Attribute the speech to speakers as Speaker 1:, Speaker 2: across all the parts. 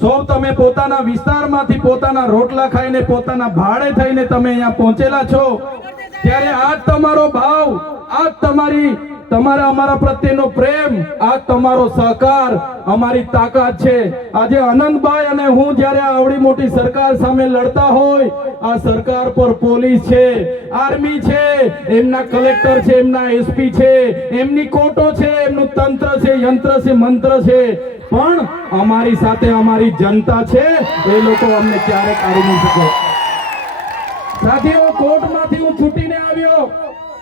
Speaker 1: સૌ તમે પોતાના વિસ્તારમાંથી પોતાના રોટલા ખાઈને પોતાના ભાડે થઈને તમે અહીંયા પહોંચેલા છો. ત્યારે આજ તમારો ભાવ, આજ તમારી તમારા અમારા પ્રત્યેનો પ્રેમ, આ તમારો સહકાર, અમારી તાકાત છે. આજે અનંતભાઈ અને હું જ્યારે આવડી મોટી સરકાર સામે લડતા હોય, આ સરકાર પર પોલીસ છે, આર્મી છે, એમના કલેક્ટર છે, એમના એસપી છે, એમની કોર્ટો છે, એમનું તંત્ર છે, યંત્ર છે, મંત્ર છે. પણ અમારી સાથે અમારી જનતા છે, એ લોકો અમને ક્યારેક કાઢી નહીં શકે. સાથીઓ, કોર્ટમાંથી હું છૂટીને આવ્યો.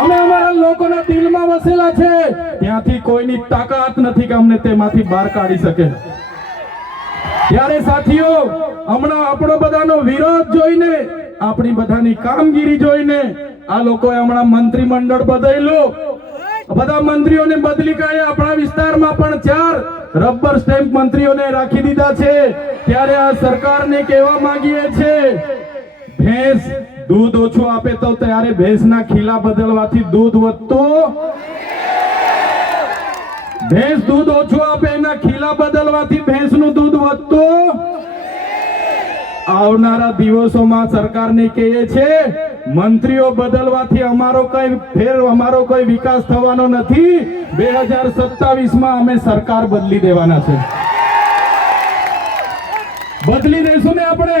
Speaker 1: અમે અમારા લોકોના દિલમાં વસેલા છે. ત્યાંથી કોઈની તાકાત નથી કે અમને તેમાંથી બહાર કાઢી શકે. ત્યારે સાથીઓ, હમણાં આપણો બધાનો વિરોધ જોઈને, આપણી બધાની કામગીરી જોઈને, આ લોકોએ હમણાં મંત્રીમંડળ બદલ્યું. બધા મંત્રીઓને બદલી કાય આપણા વિસ્તારમાં પણ ચાર રબર સ્ટેમ્પ મંત્રીઓને રાખી દીધા છે. ત્યારે આ સરકારને કહેવા માંગીએ છે ભેંસ દૂધ ઓછું આપે તો ત્યારે ભેંસના ખીલા બદલવાથી દૂધ વધતું? ભેંસ દૂધ ઓછું આપે, એના ખીલા બદલવાથી ભેંસનું દૂધ વધતું? આવનારા દિવસોમાં સરકારને કહીએ છે, મંત્રીઓ બદલવાથી અમારો કઈ ફેર, અમારો કોઈ વિકાસ થવાનો નથી. બે હજાર સત્તાવીસમાં અમે સરકાર બદલી દેવાના છે. બદલી દઈશું ને આપણે?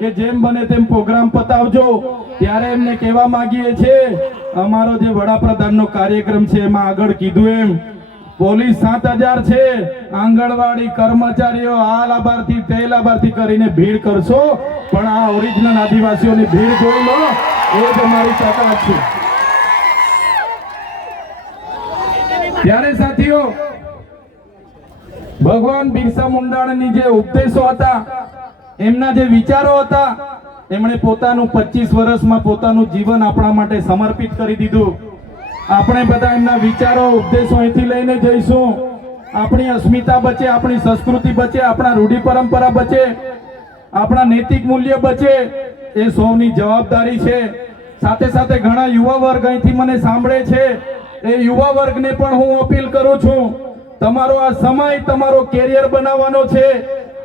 Speaker 1: કે જેમ બને તેમ પ્રોગ્રામ પતાવજો. ત્યારે એમને કહેવા માંગીએ છીએ, અમારો જે વડાપ્રધાનનો કાર્યક્રમ છે, એમાં આગળ કીધું એમ. પોલીસ સાત હજાર છે, આંગણવાડી કર્મચારીઓ આ લાભાર્થી તે લાભાર્થી કરીને ભીડ કરશો, પણ આ ઓરિજિનલ આદિવાસીઓની ભીડ જોઈ લો, એ જ અમારી તાકાત છે. ત્યારે સાથીઓ, ભગવાન બિરસા મુંડાણની જે ઉપદેશો હતા એમના જે વિચારો હતા, એમણે પોતાનું પચીસ વર્ષમાં પોતાનું જીવન આપણા માટે સમર્પિત કરી દીધું. આપણે બધા એમના વિચારો, ઉપદેશો અહીંથી લઈને જઈશું. આપણી અસ્મિતા બચે, આપણી સંસ્કૃતિ બચે, આપણા રૂઢિ પરંપરા બચે, આપણા નૈતિક મૂલ્ય બચે, એ સૌની જવાબદારી છે. સાથે સાથે ઘણા યુવા વર્ગ અહીંથી મને સાંભળે છે. એ યુવા વર્ગને પણ હું અપીલ કરું છું. તમારો આ સમય તમારો કેરિયર બનાવવાનો છે.